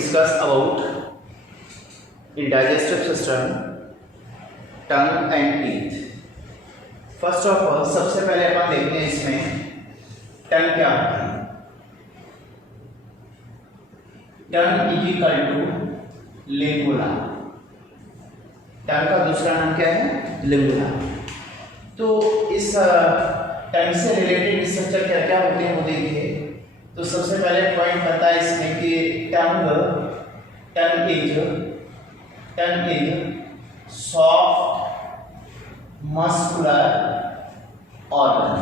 discuss about in digestive system tongue and teeth. First of all सबसे पहले अपन देखते हैं इसमें टंग क्या होता है. Tongue is equal to lingula. Tongue का दूसरा नाम क्या है? लिंगुला. तो इस टंग से रिलेटेड स्ट्रक्चर क्या क्या होते हैं वो देखिए. तो सबसे पहले पॉइंट बनता है इसमें कि tongue is soft muscular organ.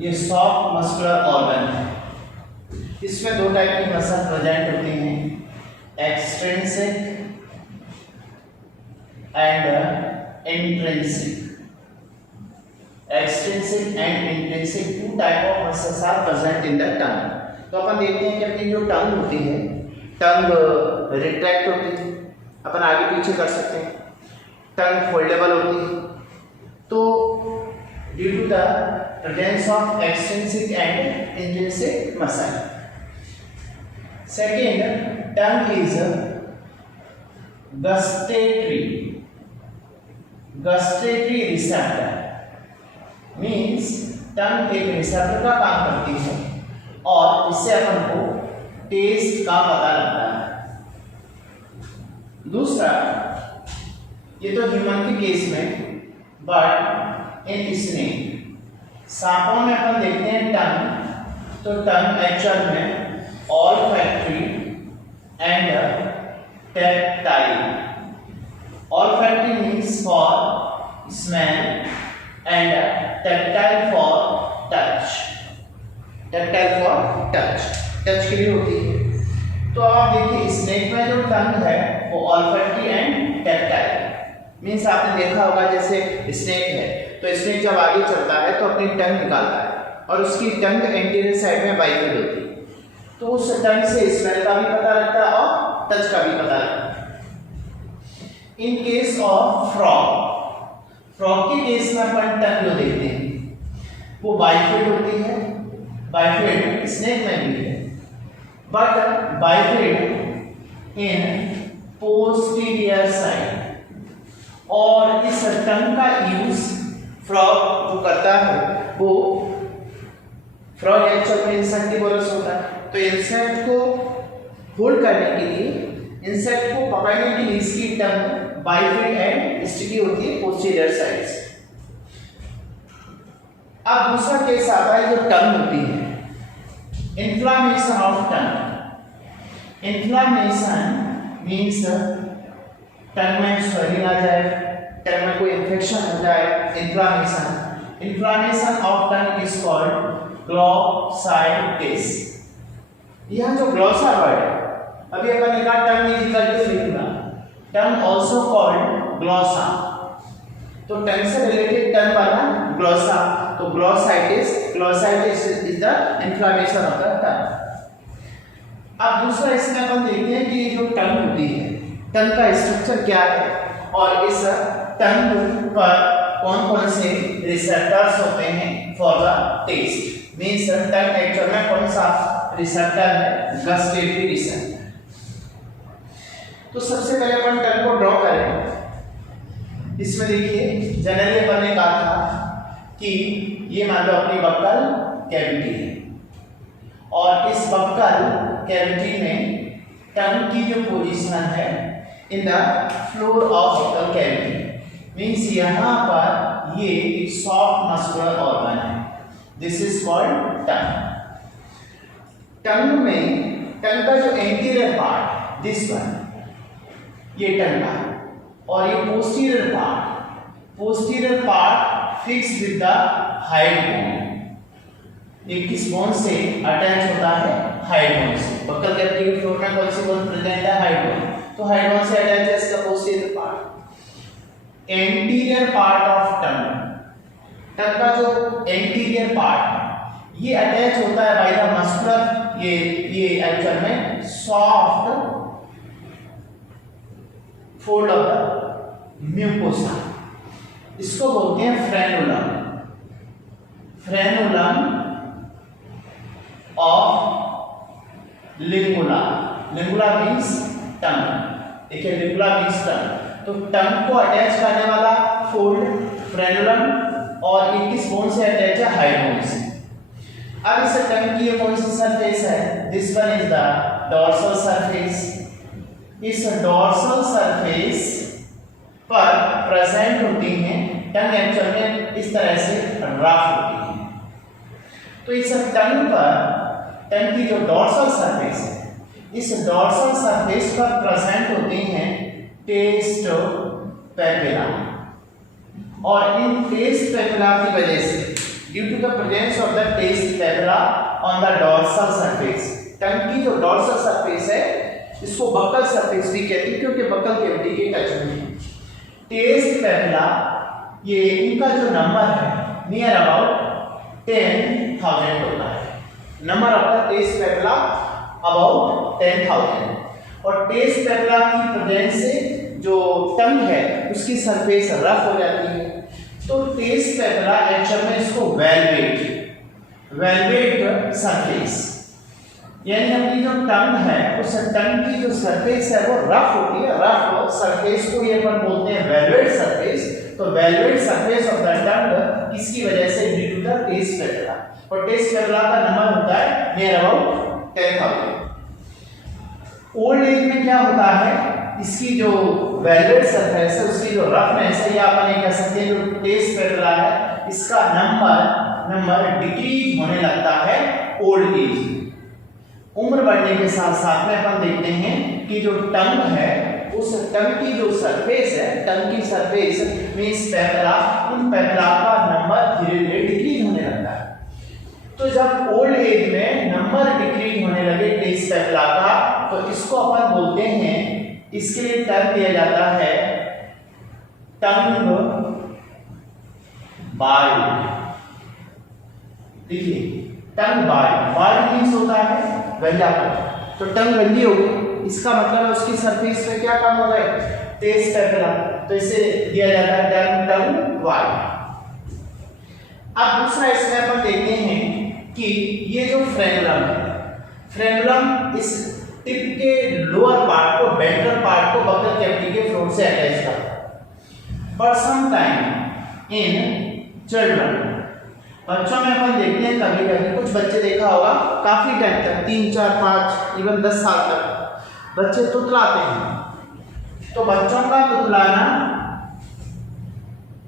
ये सॉफ्ट मस्कुलर ऑर्गन है. इसमें दो टाइप की मसल प्रेजेंट होती हैं, extrinsic and intrinsic. Extrinsic and intrinsic two type of muscles are present in the tongue. तो अपन देखते हैं कि अपनी जो टंग होती है, टंग रिट्रैक्ट होती है, अपन आगे पीछे कर सकते हैं. टंग फोल्डेबल होती है. तो due to the presence of extrinsic and intrinsic muscle. Second, tongue is gustatory receptor. Means tongue एक रिसेप्टर का काम करती है और इससे अपन को टेस्ट का पता लगता है. दूसरा, ये तो ह्यूमन के केस में, बट इन स्नेक सांपों में अपन देखते हैं टंग. तो टंग एक्चुअल में olfactory and tactile. Olfactory means for smell and tactile for touch. Tactile for touch के लिए होती है. तो आप देखिए स्नेक में जो टंग है वो ऑल्फैक्टरी एंड टैक्टाइल. मीन्स आपने देखा होगा जैसे स्नेक है तो स्नेक जब आगे चलता है तो अपनी टंग निकालता है और उसकी टंग एंटीरियर साइड में बाइफर्केट होती है. तो उस टंग से स्मेल का भी पता लगता है और टच का भी पता लगता है. इन केस ऑफ फ्रॉग के केस में अपन टंग जो देखते हैं वो बाइफर्केट होती है. बाइफर्केट स्नेक में भी है, but bifurcate in posterior side. और इस टंग का यूज फ्रॉग जो करता है वो फ्रॉग एक्चुअल में इंसेक्टिवोरस होता है. तो इंसेक्ट को होल्ड करने के लिए, इंसेक्ट को पकड़ने के लिए इसकी टंग बाइफर्केट एंड स्टिकी होती है पोस्टीरियर साइड से. अब दूसरा केस आता है जो टंग होती है, inflammation of tongue. Inflammation means tongue में स्वेलिंग आ जाए, टंग में कोई इन्फेक्शन हो जाए. Inflammation of tongue is called glossitis. यह जो ग्लॉसा वर्ड है, अभी अपन ने कहा tongue is equal to lingula, tongue also called glossa. तो टंग से रिलेटेड टंग वाला ग्लॉसा. तो glossitis is the inflammation of the tongue. अब दूसरा इसमें अपन देखते हैं कि जो टंग होती है, टंग का स्ट्रक्चर क्या है और इस टंग पर कौन कौन से रिसेप्टर्स होते हैं for the taste. Means tongue actual में कौन सा रिसेप्टर है? Gustatory receptor. तो सबसे पहले अपन टंग को ड्रॉ करें. इसमें देखिए जनरली अपन ने कहा था कि ये मान लो अपनी बक्कल कैविटी है और इस बक्कल कैविटी में टंग की जो पोजीशन है in the floor of buccal cavity. Means यहाँ पर ये एक सॉफ्ट मस्कुलर ऑर्गन है. दिस इज कॉल्ड टंग. टंग में टंग का जो एंटीरियर पार्ट, दिस वन, ये टंग का, और ये posterior part fix with the hyoid bone. ये किस बोन से अटैच होता है? हाइड बोन से. बक्कल कैविटी के फ्लोर में कौन सी बोन प्रेजेंट है? Hyoid bone. तो हाइड बोन से अटैच है इसका posterior part. Anterior part of tongue, tongue का जो एंटीरियर पार्ट है ये अटैच होता है बाय द मस्कुलर, ये एक्चुअल में soft fold of the mucosa. इसको बोलते हैं frenulum. Frenulum of lingula. Lingula means tongue, देखिए लिंगुला मीन्स टंग, तो टंग को अटैच करने वाला फोल्ड फ्रेनुलम और ये किस बोन से अटैच है, हाइड से। अब इस टंग की ये कौन सी सरफेस है, this one is the dorsal surface. इस डॉर्सल सरफेस पर प्रेजेंट होती हैं टंग, एक्चुअल में इस तरह से रफ होती है। तो इस टंग पर, टंग की जो डॉर्सल सरफेस है, इस डॉर्सल सरफेस पर प्रेजेंट होती हैं टेस्ट पेपिला, और इन टेस्ट पेपिला की वजह से, due to the presence of the taste papilla on the dorsal surface, tongue की जो डॉर्सल सरफेस है इसको बक्कल सरफेस भी कहते हैं क्योंकि बक्कल कैविटी के टच में है। टेस्ट पेपिला, ये इनका जो नंबर है नियर अबाउट 10,000 होता है, number of the taste papilla about 10,000, और टेस्ट पेपिला की प्रेजेंस से जो टंग है उसकी सरफेस रफ हो जाती है। तो टेस्ट पेपिला एक्चुअल में इसको वेलवेट सरफेस, यानी अपनी जो टंग है उस टंग की जो सरफेस है वो रफ होती है, रफ सरफेस को ये अपन बोलते हैं वेलवेट सरफेस। तो velvet surface of the tongue किसकी वजह से, due to the taste papilla, और टेस्ट पेपिला का नंबर होता है नियर अबाउट 10,000। ओल्ड एज में क्या होता है, इसकी जो वेलवेट सरफेस है उसकी जो रफनेस है, या अपन ये कह सकते हैं जो टेस्ट पेपिला है इसका नंबर डिक्रीज होने लगता है ओल्ड एज में। उम्र बढ़ने के साथ साथ में अपन देखते हैं कि जो टंग है उस टंग की जो सरफेस है, टंग की सरफेस मींस पेपिला, उन पेपिला का नंबर धीरे धीरे डिक्रीज होने लगता है। तो जब ओल्ड एज में नंबर डिक्रीज होने लगे टेस्ट पेपिला का, तो इसको अपन बोलते हैं, इसके लिए टर्म दिया जाता है टंग बाइट। देखिए टंग बाइट मीन्स होता है गंजापन, तो टंग गंदी हो गई, इसका मतलब है उसकी सरफेस पे क्या काम हो गए, टेस्ट पेपिला, तो इसे दिया जाता है टंग बाइट। अब दूसरा इसमें अपन देखते हैं कि ये जो फ्रेनुलम है, फ्रेनुलम इस टिप के लोअर पार्ट को, वेंट्रल पार्ट को बक्कल कैविटी के फ्लोर से अटैच करता है। For some time in children, बच्चों में अपन देखते हैं कभी कभी कुछ बच्चे देखा होगा काफी टाइम तक 3, 4, 5 इवन 10 साल तक बच्चे तुतलाते हैं। तो बच्चों का तुतलाना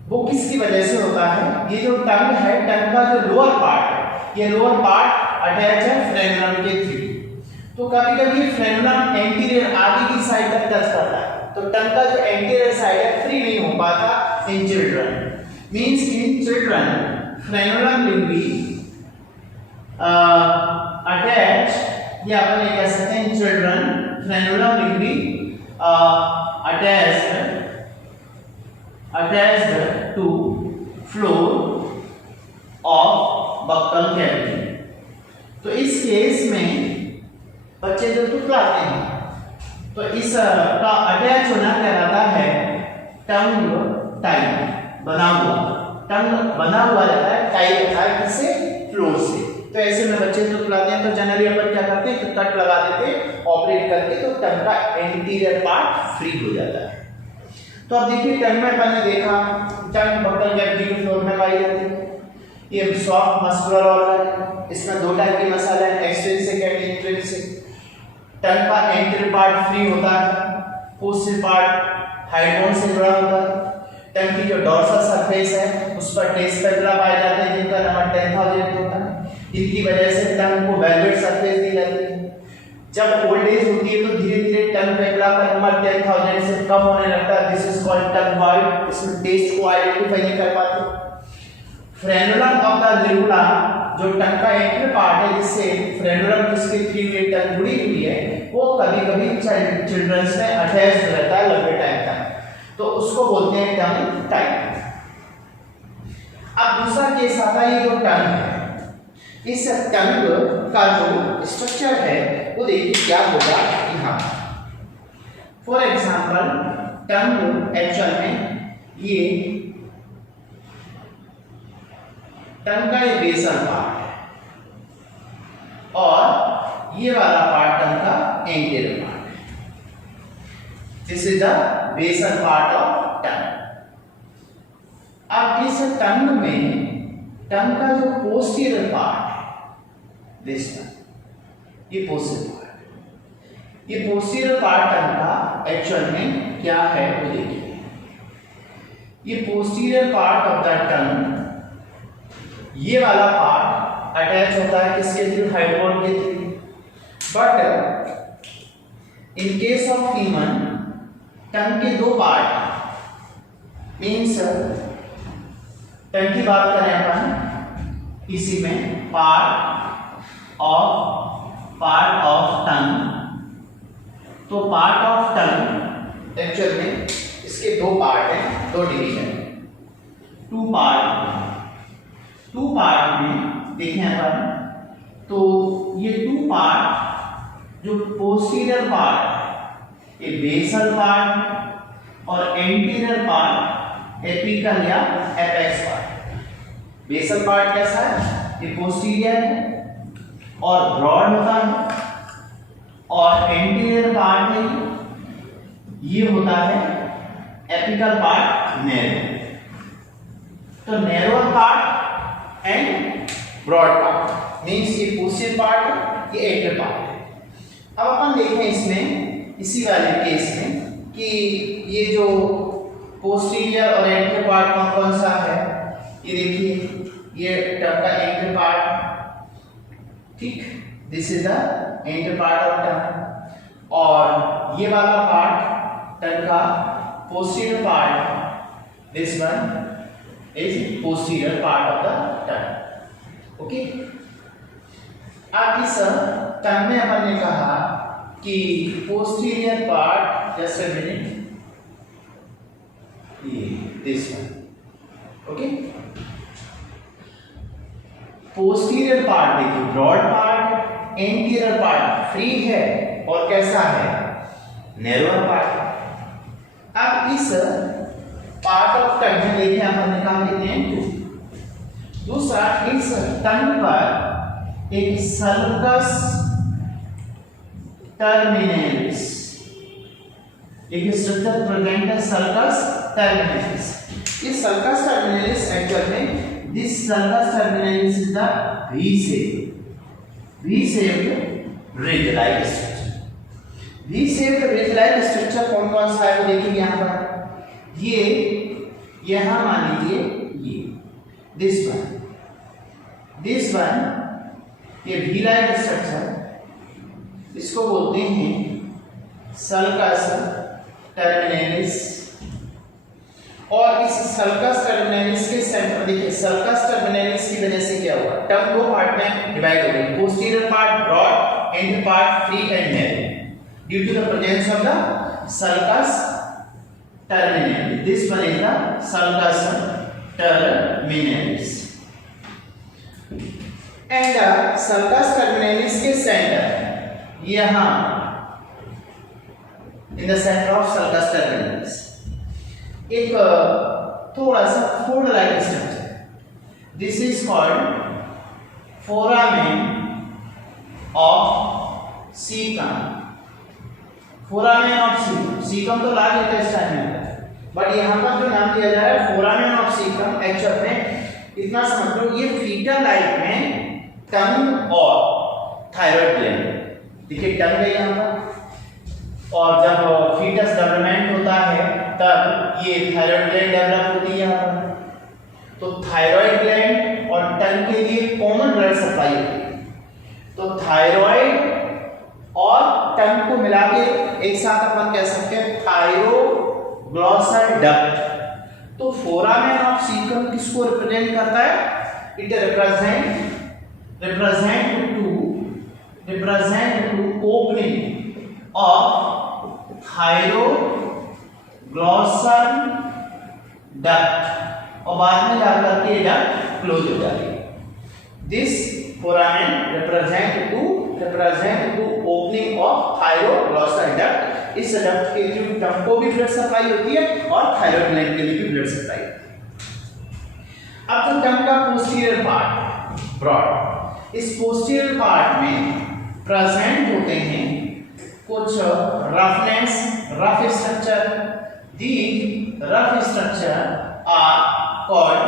वो किसकी वजह से होता है, ये जो टंग है, टंग का जो लोअर पार्ट है, ये लोअर पार्ट अटैच है फ्रेनुलम के थ्रू। तो कभी कभी फ्रेनुलम एंटीरियर आगे की साइड तक टच करता है, तो टंग का जो एंटीरियर साइड है फ्री नहीं हो पाता in children, means in children frenulum linguae attach, या अपन ये कह सकते हैं children frenulum linguae attached to floor of buccal cavity। तो इस केस में बच्चे जो तुतलाते हैं तो इस का अटैच होना कहलाता है टंग टाई, बना हुआ, टंग बना हुआ रहता है, टाई रहता है किससे, फ्लोर से। तो ऐसे में बच्चे तुतलाते हैं तो जनरली अपन क्या करते हैं, कट लगा देते हैं ऑपरेट करके, तो टंग का एंटीरियर पार्ट फ्री हो जाता है। तो अब देखिए टंग में अपन ने देखा टंग बक्कल कैविटी के फ्लोर में पाई जाती है, ये सॉफ्ट मस्कुलर ऑर्गन, इसमें दो टाइप के मसल है, एक्सट्रिंसिक एंड इंट्रिंसिक। टंग का एंटीरियर पार्ट फ्री होता है, पोस्टीरियर पार्ट हाइड बोन से जुड़ा होता है। टंग की जो डॉर्सल सरफेस है उस पर टेस्ट पेपिला पाए जाते हैं जिनका नंबर 10,000 होता है, इनकी वजह से टंग को वेलवेट सरफेस दी जाती है। जब ओल्ड एज होती है तो धीरे धीरे टंग पेपिला का नंबर 10,000 से कम होने लगता है, this is called tongue wide, इसमें टेस्ट को आइडेंटिफाई नहीं कर पाते। फ्रेनुलम ऑफ द लिंगुला, जो टंग का एंटीरियर पार्ट है जिससे फ्रेनुलम जिसके थ्री वे टंग जुड़ी हुई है, वो कभी कभी चिल्ड्रंस में अटैच रहता है लंबे टाइम तक, तो उसको बोलते हैं टंग टाई। अब दूसरा केस आता है, ये जो टंग है, इस टंग का जो स्ट्रक्चर है वो देखिए क्या होगा यहाँ। फॉर एग्जाम्पल टंग एक्चुअल में ये टंग का बेसल पार्ट है और ये वाला पार्ट टंग का anterior part. This is the basal part of tongue. अब इस टंग में टंग का जो पोस्टीरियर पार्ट है, दिस वन, ये पोस्टीरियर पार्ट, ये पोस्टीरियर पार्ट टंग का एक्चुअल में क्या है वो देखिए। ये पोस्टीरियर पार्ट ऑफ द टंग, ये वाला पार्ट अटैच होता है किसके थ्रू, हाइपोड के through. But in case of human tongue के दो पार्ट, मीन्स टंग की बात करें अपन, इसी में पार्ट ऑफ टंग, तो पार्ट ऑफ टंग एक्चुअल में इसके दो पार्ट हैं, दो डिवीजन, टू पार्ट में देखें अपन, तो ये टू पार्ट, जो पोस्टीरियर पार्ट ये बेसल पार्ट और एंटीरियर पार्ट एपिकल या एपेक्स पार्ट। बेसल पार्ट कैसा है, ये पोस्टीरियर है और ब्रॉड होता है, और एंटीरियर पार्ट है ये होता है एपिकल पार्ट नैरो। तो narrower part and broad part means ये पोस्टीरियर पार्ट है, ये एंटीरियर पार्ट है। अब अपन देखें इसमें, इसी वाले केस में, कि ये जो पोस्टीरियर और एंटीरियर पार्ट में कौन सा है, ये देखिए, ये टंग का एंटीरियर पार्ट, ठीक, this is the anterior part of tongue, और ये वाला पार्ट टंग का posterior part, this one is posterior part of the tongue. Okay, अब इस टंग में अपन ने कहा कि posterior part, just a minute, ये this one, okay, posterior part देखिए, broad part, anterior part free है और कैसा है, नैरोअर पार्ट। अब इस पार्ट ऑफ टंग में देखिए अपन ने कहा कि दूसरा, इस टंग पर एक सल्कस टर्मिनेलिस, एक स्ट्रक्चर प्रेजेंट है, सल्कस टर्मिनेलिस। इस सल्कस टर्मिनेलिस एक्चुअल में, this sulcus terminalis is the V shaped ridge like structure। V shaped ridge like structure कौन कौन सा है वो देखिए यहाँ पर, ये यहाँ मान लीजिए ये दिस वन, ये V like स्ट्रक्चर, इसको बोलते हैं सल्कस टर्मिनेलिस। और इस सल्कस टर्मिनेलिस के सेंटर देखिए, सल्कस टर्मिनेलिस की वजह से क्या हुआ, टंग दो पार्ट में डिवाइड हो गई, posterior part broad, anterior part free and narrow, due to the presence of the sulcus terminalis. This one is the sulcus terminalis, and sulcus terminalis के सेंटर, यहां in the centre of sulcus terminalis एक थोड़ा सा fold like structure, this is called foramen of caecum. Foramen of caecum, caecum तो large intestine में, but यहाँ पर जो नाम दिया जा रहा है फोरामेन ऑफ सीकम, एक्चुअल में इतना समझ लो, ये फीटल लाइफ में टंग और थायराइड ग्लैंड, देखिए टंग है यहाँ पर, और जब फीटस डेवलपमेंट होता है तब ये थायराइड ग्लैंड डेवलप होती है यहाँ पर। तो थायराइड ग्लैंड और टंग के लिए कॉमन ब्लड सप्लाई होती है, तो थायराइड और टंग को मिला के एक साथ अपन कह सकते हैं थायरोग्लॉसल डक्ट। तो फोरामेन ऑफ सीकम किसको रिप्रेजेंट करता है, it represent to opening of thyroglosal duct और बाद में जाकर के डक्ट क्लोज हो जाती है। This foramen represent to opening of thyroglosal duct। इस डक्ट के थ्रू टंग को भी ब्लड सप्लाई होती है और थायराइड ग्लैंड के लिए भी ब्लड सप्लाई होती है। अब जो टंग का पोस्टीरियर पार्ट ब्रॉड, इस पोस्टीरियर पार्ट में प्रेजेंट होते हैं कुछ roughness, rough structure, these rough structure are called,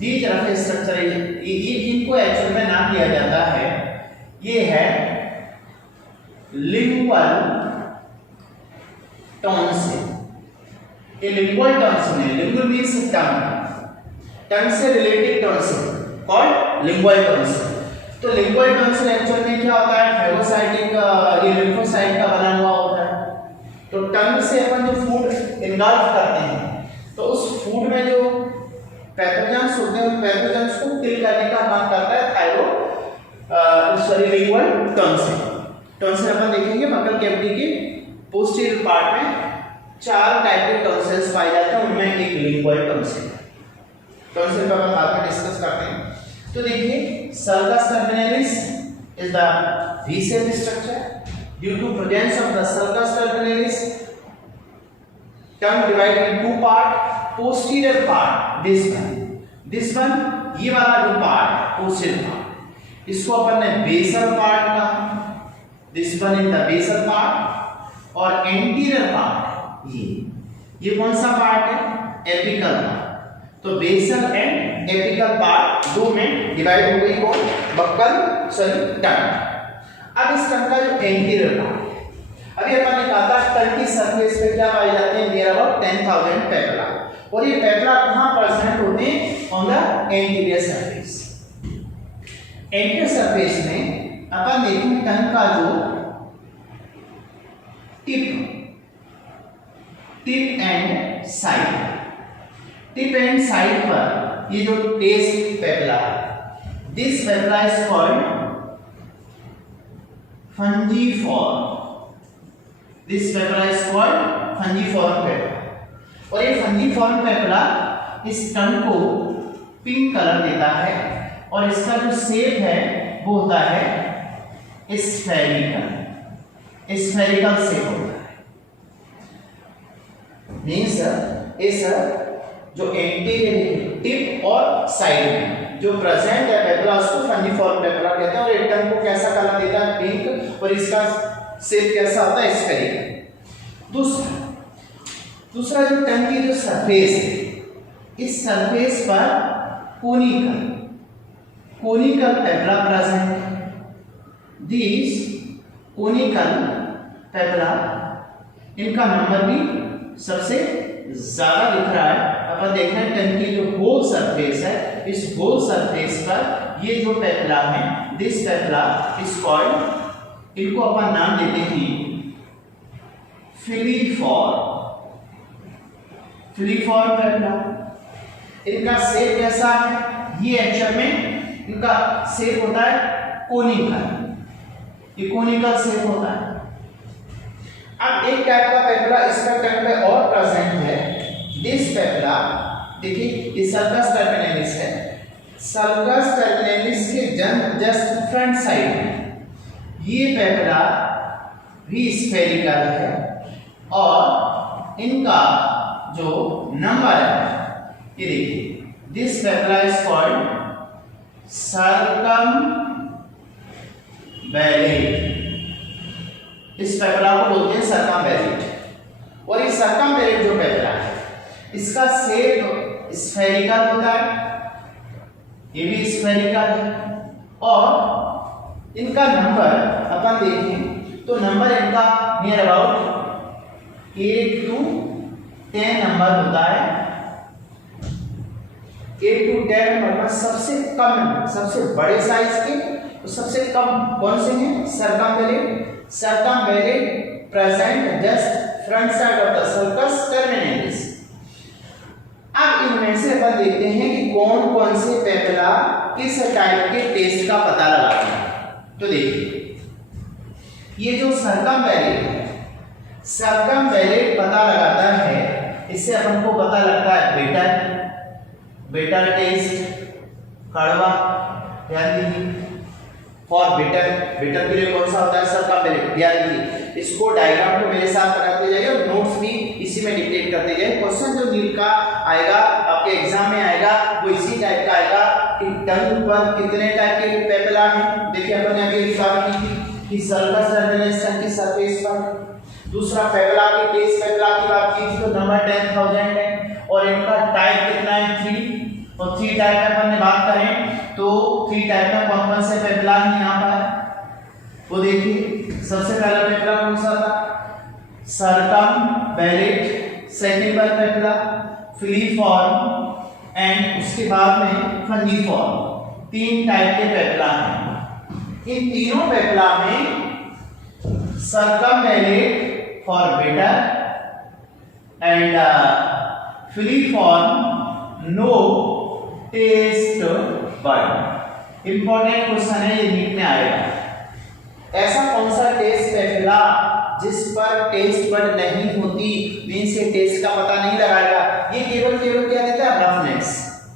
these rough structure इनको एक्चुअल में नाम दिया जाता है, ये है लिंगुअल टॉन्सिल। ये लिंगुअल टॉन्सिल है, लिंगुअल मींस टंग से related tonsil called lingual tonsil. तो लिंगुअल टॉन्सिल एक्चुअल में क्या होता है, फेगोसाइटिक ये लिम्फोसाइट का बना हुआ होता है। तो टंग से अपन जो फूड इनगल्फ करते हैं तो उस फूड में जो पैथोजेंस होते हैं, पैथोजेंस को किल करने का काम करता है लिंगुअल टॉन्सिल। टॉन्सिल अपन देखेंगे बकल कैविटी के पोस्टीरियर पार्ट में 4 टाइप के टॉन्सिल्स पाए जाते हैं, उनमें एक लिंगुअल टॉन्सिल। टॉन्सिल पर बाद में डिस्कस करते हैं। तो देखिए sulcus terminalis is the V-shaped structure. Due to presence of the sulcus terminalis, tongue divided in 2 parts. Posterior part this one ये वाला जो पार्ट posterior part, इसको अपन ने basal part कहा, this one is the basal part, और anterior part ये कौन सा पार्ट है, एपिकल पार्ट। तो बेसल एंड एपिकल पार्ट दो में डिवाइड हो गई कौन, बक्कल टंग। अब इस टंग का जो एंटीरियर पार्ट है, अभी अपन ने कहा था टंग की सरफेस पे क्या पाए जाते हैं, नियर अबाउट 10,000 पेपला, और ये पेपला कहां प्रेजेंट होते हैं, on the anterior surface. Anterior surface में अपन देखें टंग का जो tip and side, tip and side पर ये जो टेस्ट पेपला है, this papilla is called fungiform, this papilla is called fungiform papilla. और ये फंजीफॉर्म पेपला इस टंग को पिंक कलर देता है, और इसका जो शेप है वो होता है स्फेरिकल, स्फेरिकल शेप होता है। मीन्स इस जो एंटीरियर टिप और साइड में जो प्रेजेंट है पेपला, उसको फंजीफॉर्म पेपला कहते हैं, और ये टंग को कैसा कलर देता है, पिंक, और इसका शेप कैसा होता है, स्फेरिकल। दूसरा जो टंग की जो सरफेस है, इस सरफेस पर कोनिकल पेपला प्रेजेंट है। दिस कोनिकल पेपला, इनका नंबर भी सबसे ज्यादा दिख रहा है। अपन देख रहे हैं टंग की जो होल सरफेस है, इस होल सरफेस पर ये जो पेपला है, दिस पेपला इज कॉल्ड, इनको अपन नाम देते हैं फिलीफॉर्म पेपला। इनका शेप कैसा है, ये एक्चुअल में इनका शेप होता है कोनिकल, ये कोनिकल शेप होता है। अब एक टाइप का पेपला इसका टंग पे और प्रेजेंट है, दिस पेपला देखिए ये सर्कस टर्मिनलिस है, सर्कस टर्मिनलिस के जस्ट फ्रंट साइड में ये पेपला भी स्फेरिकल है, और इनका जो नंबर है ये देखिए, दिस पेपला इज कॉल्ड सर्कमवैलेट, इस पेपला को बोलते हैं सर्कमवैलेट। और ये सर्कमवैलेट जो पेपला है, इसका शेप स्फेरिकल होता है, ये भी स्फेरिकल है, और इनका नंबर अपन देखें तो नंबर इनका नियर अबाउट 8 to 10 नंबर होता है। 8 to 10 नंबर सबसे कम नंबर, सबसे बड़े साइज के तो सबसे कम कौन से हैं, circumvallate. Circumvallate present just front side of the sulcus terminalis. अब इनमें से अपन देखते हैं कि कौन कौन से पेपला किस टाइप के टेस्ट का पता लगाते हैं। तो देखिए ये जो सर्कमवैलेट है, सर्कमवैलेट पता लगाता है, इससे अपन को पता लगता है बिटर टेस्ट, कड़वा, ध्यान दीजिए। फॉर बिटर के लिए कौन सा होता है, सर्कमवैलेट, ध्यान दीजिए। इसको डायग्राम को मेरे साथ बनाते जाइए और नोट्स भी इसी में डिक्टेट करते जाइए। क्वेश्चन जो नील का आएगा आपके एग्जाम में आएगा वो इसी टाइप का आएगा कि टंग पर कितने टाइप के पेपला हैं। देखिए अपन ने अभी बात की थी कि सर्कस टर्मिनस टंग की सरफेस पर। दूसरा पेगला के केस पेगला की बात की थी तो नंबर 10,000 है और इनका टाइप कितना है 3। और 3 टाइप में अपन ने बात करें तो 3 टाइप में कौन कौन से पेगला हैं यहाँ पर वो देखिए। सबसे पहला पेगला कौन सा था, सर्कमवेलेट, सेकंड पर पेगला फिलीफॉर्म एंड उसके बाद में फंजीफॉर्म। 3 टाइप के पेगला हैं। इन तीनों पेगला में circumvallate for better and filiform no taste bud। Important question है ये नीट में आएगा। ऐसा कौन सा टेस्ट पेगला जिस पर टेस्ट बड नहीं होती, मींस ये टेस्ट का पता नहीं लगाएगा, ये केवल क्या देता है,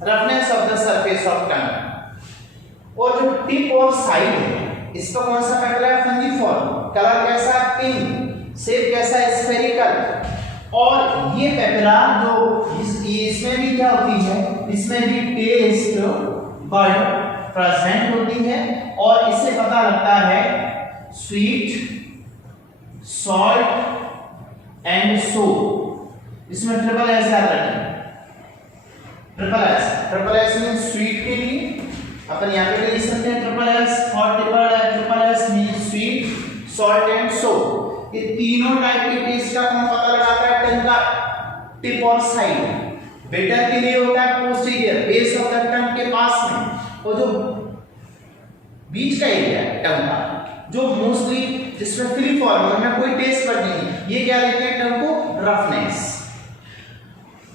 roughness of the surface of tongue. और जो टिप और साइड है इसका कौन सा पेगला है, फंजीफॉर्म। कलर कैसा है, पिंक, शेप कैसा है, स्फेरिकल। और ये पेगला जो इसमें भी क्या होती है, इसमें भी टेस्ट बड प्रेजेंट होती है और इससे पता लगता है स्वीट, सॉल्ट एंड सोर। इसमें ट्रिपल एस याद रखें, ट्रिपल एस मींस स्वीट के लिए अपन यहाँ पे लिख सकते हैं ट्रिपल एस और triple S means sweet, salt and सोर। ये तीनों टाइप के टेस्ट का कौन पता लगाता है, टंग का टिप और साइड। बेटर के लिए होता है पोस्टीरियर, बेस ऑफ द टंग के पास में, और जो बीच का एरिया है टंग का, जो मोस्टली जिसमें फिलीफॉर्म में कोई टेस्ट बड नहीं है, ये क्या देते हैं टंग को, रफनेस।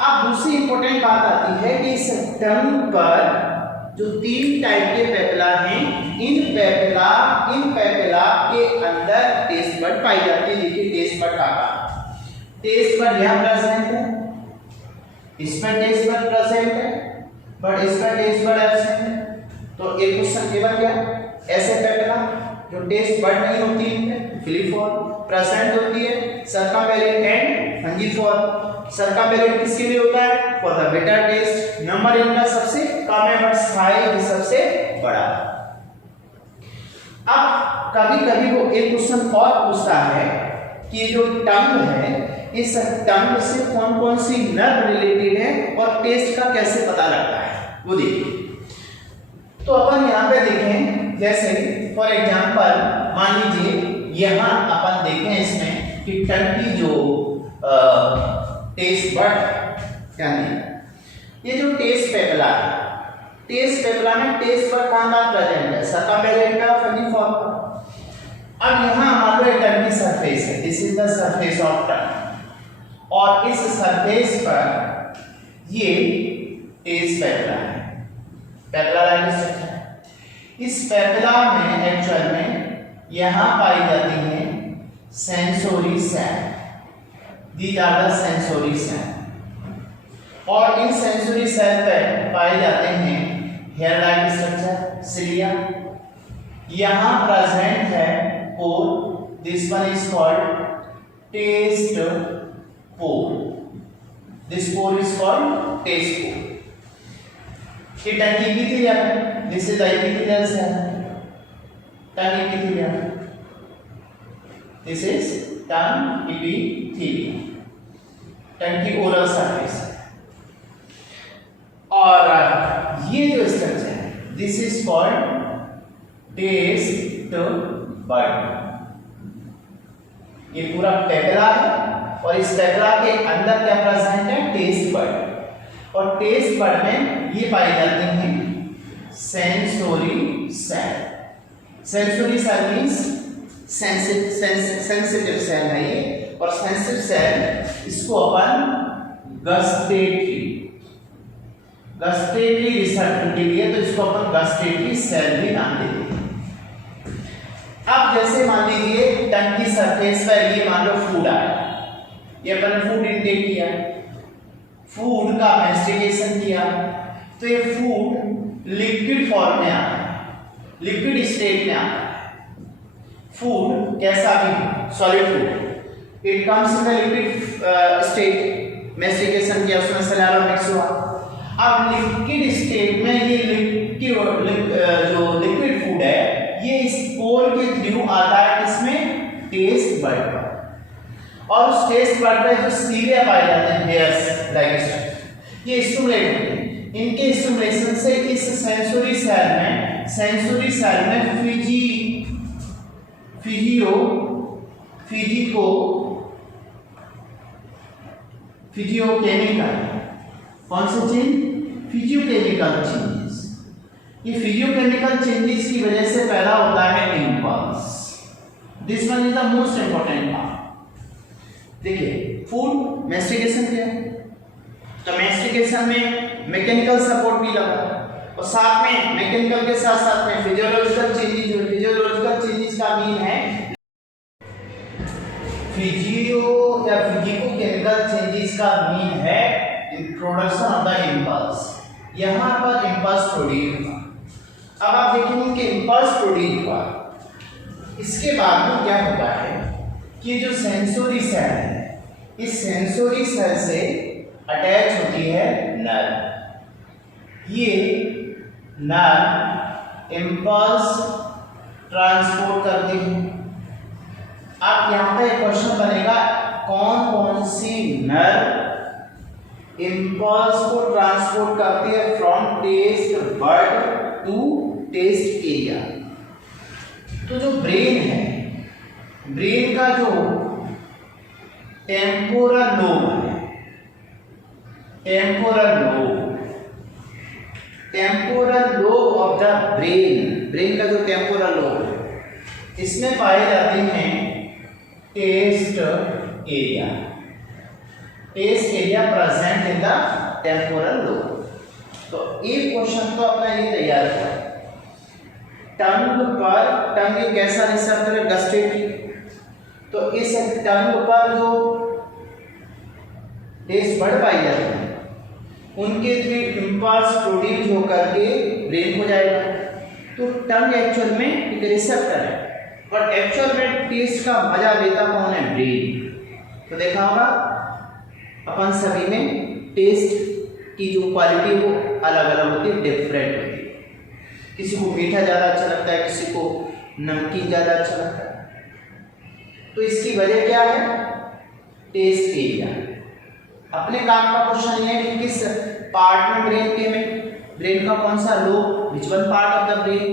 अब दूसरी इंपॉर्टेंट बात आती है कि इस टंग पर जो 3 टाइप के पेगला हैं, इन पेगला के अंदर टेस्ट बड पाई जाती है। देखिए टेस्ट बड का टेस्ट बड यहाँ प्रेजेंट है, इस पर टेस्ट बड प्रेजेंट है, बट इस पर टेस्ट बड एब्सेंट है। तो एक क्वेश्चन केवल क्या, ऐसे पेगला जो टेस्ट बड नहीं होती है, फिलीफॉर्म प्रेजेंट होती है, सर्कमवेलेट एंड फंजीफॉर्म। सर्कमवेलेट किसके लिए होता है, for the better taste. Number इनका सबसे कम है बट साइज सबसे बड़ा। अब कभी वो एक क्वेश्चन और पूछता है कि जो टंग है, इस टंग से कौन कौन सी नर्व रिलेटेड है और टेस्ट का कैसे पता लगता है, वो देखिए। तो अपन यहाँ पे देखें, जैसे फॉर एग्जांपल मान लीजिए यहाँ अपन देखें इसमें कि टंग की जो टेस्ट बड, यानी ये जो टेस्ट पेगला है, टेस्ट पेगला में टेस्ट बड कहाँ प्रेजेंट है, सर्कमवेलेट का, फंजीफॉर्म का। अब यहाँ हमारे टंग की सरफेस है, this is the surface of tongue, और इस सरफेस पर ये टेस्ट पेगला है, पेगला लाइन स्ट्रक्चर। इस पेगला में एक्चुअल में यहाँ पाई जाती है sensory cell, these are the sensory cell. और इन सेंसोरी सेल पर पाए जाते हैं हेयर लाइन स्ट्रक्चर, सिलिया। यहाँ प्रेजेंट है pore, this one is called taste pore, this pore is called taste pore. ये टंग की एपिथेलियम है, this is the epithelial cell, tongue epithelium, this is tongue epithelium, tongue की oral surface. और ये जो structure है, this is called taste bud. ये पूरा पेगला है और इस पेगला के अंदर क्या प्रेजेंट है, टेस्ट बड। और टेस्ट बड में ये पाई जाती हैं sensory cell. Sensory cell means sensitive cell है ये, और सेंसिटिव सेल इसको अपन गस्टेटरी रिसेप्टर के लिए तो इसको अपन गस्टेटरी सेल भी नाम देते हैं। अब जैसे मान लीजिए टंग की सरफेस पर ये मान लो फूड आया, ये अपन फूड इनटेक किया, फूड का मैस्टिकेशन किया, तो ये फूड लिक्विड फॉर्म में आता है, लिक्विड स्टेट में आता है। फूड कैसा भी solid food, it comes in the liquid state, mastication किया, उसमें सलाइवा मिक्स हुआ। अब लिक्विड स्टेट में ये जो लिक्विड फूड है ये इस पोल के थ्रू आता है किसमें, टेस्ट बड पर, और उस टेस्ट बड पे जो सीलिया पाए जाते हैं हेयर्स डाइगेस्ट, ये स्टिमुलेट होते हैं। इनके स्टिमुलेशन से इस सेंसरी सेल में फिजियोकेमिकल, कौन से चेंज, फिजियोकेमिकल चेंजेस, ये फिजियोकेमिकल चेंजेस की वजह से पैदा होता है impulse. This one is the most important part. देखिए फूड मैस्टिकेशन क्या है, तो मैस्टिकेशन में मैकेनिकल सपोर्ट भी लगा, और साथ में मैकेनिकल के साथ साथ में फिजियोलॉजिकल चेंजेस का मीन है फिजिकोकेमिकल चेंजेस का मीन है प्रोडक्शन ऑफ द इंपल्स। यहाँ पर इंपल्स प्रोड्यूस हुआ। अब आप देखेंगे कि इंपल्स प्रोड्यूस हुआ, इसके बाद में क्या होता है कि जो सेंसरी सेल है, इस सेंसरी सेल से अटैच होती है नर्व। ये नर्व इंपल्स ट्रांसपोर्ट करती है। अब यहाँ पे क्वेश्चन बनेगा, कौन कौन सी नर्व इंपल्स को ट्रांसपोर्ट करती है from taste bud to taste area. तो जो ब्रेन है, ब्रेन का जो टेम्पोरल लोब है, temporal lobe of the brain का जो टेम्पोरल लोब है, इसमें पाए जाते हैं taste area present in the temporal lobe. तो एक क्वेश्चन तो अपना ये तैयार है, टंग एक ऐसा रिसेप्टर है गस्टेटरी, तो इस टंग पर जो टेस्ट बड पाई जाती है, उनके थ्रू इंपल्स प्रोड्यूस होकर के ब्रेन को जाएगा। तो टंग एक्चुअल में एक रिसेप्टर है, और एक्चुअल में टेस्ट का मजा लेता कौन है, ब्रेन। तो देखा होगा अपन सभी में टेस्ट की जो क्वालिटी वो अलग अलग होती है, डिफरेंट होती है। किसी को मीठा ज़्यादा अच्छा लगता है, किसी को नमकीन ज़्यादा अच्छा लगता है। तो इसकी वजह क्या है, टेस्ट एरिया। अपने काम का क्वेश्चन ये है कि किस पार्ट में ब्रेन का कौन सा lobe, which one part of the brain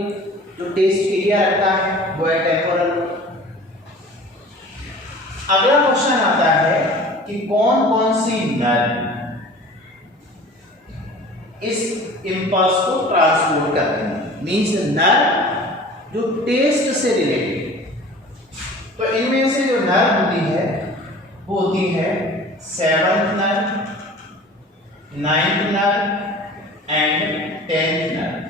जो टेस्ट एरिया रखता है, वो है टेम्पोरल लोब। अगला क्वेश्चन आता है कि कौन कौन सी नर्व इस इंपल्स को ट्रांसपोर्ट करते हैं, मींस नर्व जो टेस्ट से रिलेटेड। तो इनमें से जो नर्व होती है वो होती है 7th nerve, 9th nerve and 10th nerve.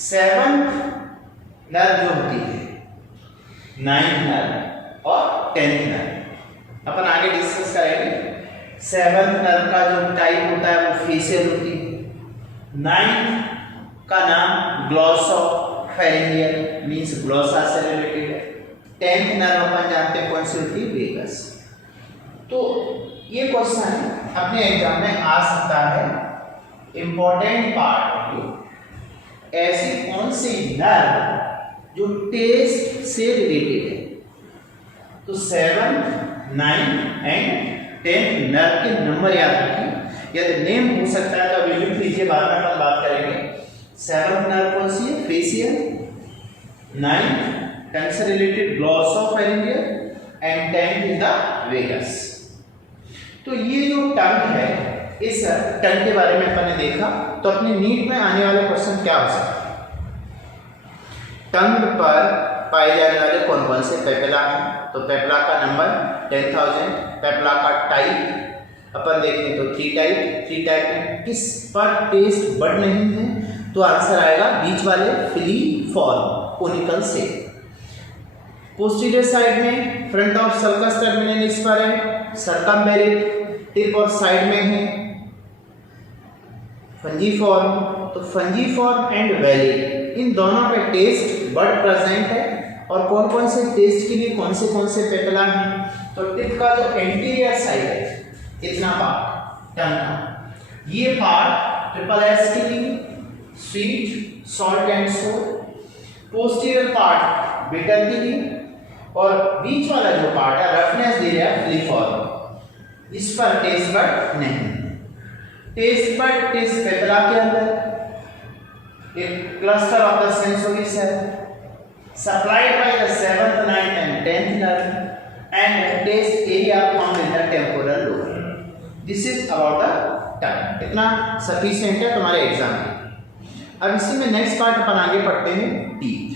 7th nerve जो होती है, 9th नर्व और 10th नर्व अपन आगे डिस्कस करेंगे। 7th नर्व का जो टाइप होता है वो फेशियल होती है। 9th का नाम ग्लॉसोफेरिंजियल मींस ग्लॉसा से रिलेटेड है। 10th नर्व अपन जानते हैं कौन सी होती है, वेगस। तो ये क्वेश्चन अपने एग्जाम में आ सकता है। इंपॉर्टेंट पार्ट, ऐसी कौन सी नर्व जो टेस्ट से रिलेटेड है। तो 7, 9 एंड 10 नर्व के नंबर याद रखिए, यदि नेम हो सकता है तो रिव्यू कीजिए, बाद में अपन बात करेंगे। 7th नर्व कौन सी है, फेशियल। 9 टंग से related glossopharyngeal and 10 is the vagus. तो ये जो टंग है, इस टंग के बारे में अपन ने देखा। तो अपने नीट में आने वाला क्वेश्चन क्या हो सकता है, टंग पर पाए जाने वाले कौन कौन से पेपिला हैं। तो पेपिला का नंबर 10,000। पेपिला का टाइप अपन देखें तो 3 टाइप में किस पर टेस्ट बड नहीं है, तो आंसर आएगा बीच वाले फिलीफॉर्म कोनिकल से। पोस्टीरियर साइड में फ्रंट ऑफ सल्कस टर्मिनलिस पर है, सरकमबेरिक टिप और साइड में है। फंजीफॉर्म, तो फंजीफॉर्म एंड वैली, इन दोनों पे टेस्ट बड प्रेजेंट है। और कौन कौन से टेस्ट के लिए कौन से पेपिला हैं, तो टिप का जो एंटीरियर साइड है, इतना पार्ट टंग का, ये पार्ट ट्रिपल एस के लिए स्वीट, सॉल्ट एंड सोर। पोस्टीरियर पार्ट बिटर के लिए, और बीच वाला जो पार्ट है रफनेस दे रहा है फ्लीफॉर्म, इस पर टेस्ट बड नहीं। टेस्ट बड टेस्ट पेपला के अंदर एक cluster of the sensory cell supplied by the 7th, 9th and 10th nerve and taste area found in the temporal lobe. This is about the tongue. इतना sufficient है तुम्हारे exam में। अब इसी में नेक्स्ट पार्ट अपन आगे पढ़ते हैं टीथ।